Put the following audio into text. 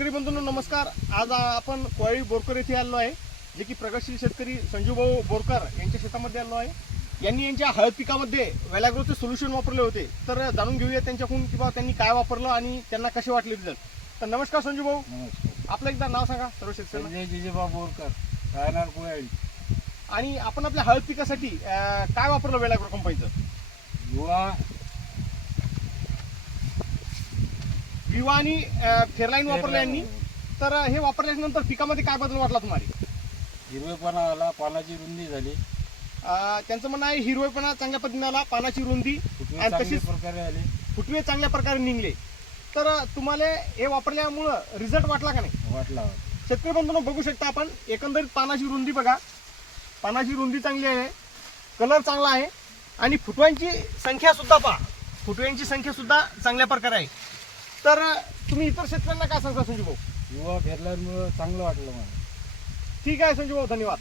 शेतकरी बंधूंनो नमस्कार। आज आपण कोळी बोरकर येथे आलो आहे, जे की प्रगतशील शेतकरी संजूभाऊ बोरकर यांच्या शेतामध्ये आलो आहे। यांनी यांच्या हळद पिकामध्ये वेलाग्रोचे सोल्युशन वापरले होते, तर जाणून घेऊया त्यांच्याकडून की बा त्यांनी काय वापरलं आणि त्यांना कसे वाटले रिझल्ट। तर नमस्कार संजूभाऊ, नमस्कार। आपलं एकदा नाव सांगा सर्व शेतकऱ्यांना। संजय जिजेबा बोरकर, राहणार कोळी। आणि आपण आपल्या हळद पिकासाठी काय वापरलं वेलाग्रो कंपनीचं? युवा विवा आणि फेअरलाईन वापरलं यांनी। तर हे वापरल्यानंतर पिकामध्ये काय बदल वाटला तुम्हाला? हिरवेपणा आला, पानाची रुंदी झाली, त्यांचं म्हणणं आहे हिरवेपणा चांगल्या पद्धतीने आला, पानाची रुंदी फुटवे आणि चांगल्या तशीच प्रकारे आले, फुटवे चांगल्या प्रकारे निघले। तर तुम्हाला हे वापरल्यामुळं रिझल्ट वाटला का नाही? वाटला। शेतकरी बंधूंनो बघू शकता आपण, एकंदरीत पानाची रुंदी बघा, पानाची रुंदी चांगली आहे, कलर चांगला आहे आणि फुटव्यांची संख्या सुद्धा पहा, फुटव्यांची संख्या सुद्धा चांगल्या प्रकारे आहे। तर तुम्ही इतर शेतकऱ्यांना काय सांगता संजू भाऊ? युवा फेरल्यामुळे चांगलं वाटलं मला। ठीक आहे संजू भाऊ, धन्यवाद।